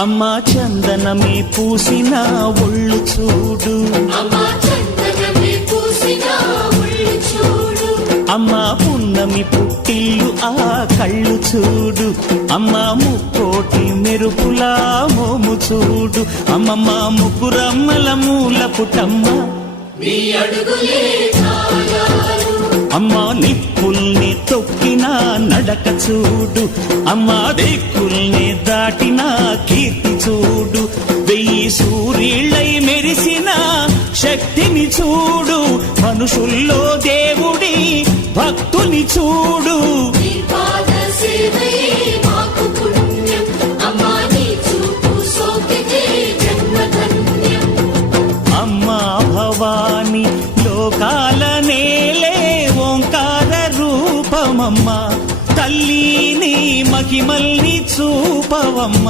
అమ్మా చందనమే పూసిన ఒళ్ళు చూడు, అమ్మా పున్నమి పుట్టిల్లు ఆ కళ్ళు చూడు, అమ్మా ముక్కోటి మెరుపులా మోము చూడు, అమ్మమ్మ ముగ్గురమ్మల మూల పుటమ్మ అమ్మా నిప్పుల్ని తొక్కిన నడక చూడు, అమ్మా దిక్కుల్ని దాటిన కీర్తి చూడు, 1000 సూర్యుళ్ళై మెరిసిన శక్తిని చూడు, మనుషుల్లో దేవుడి భక్తుని చూడు. అమ్మా భవాని లోకాల నేలే ఓంకార రూపమమ్మ, తల్లిని మహిమల్ని చూపవమ్మ.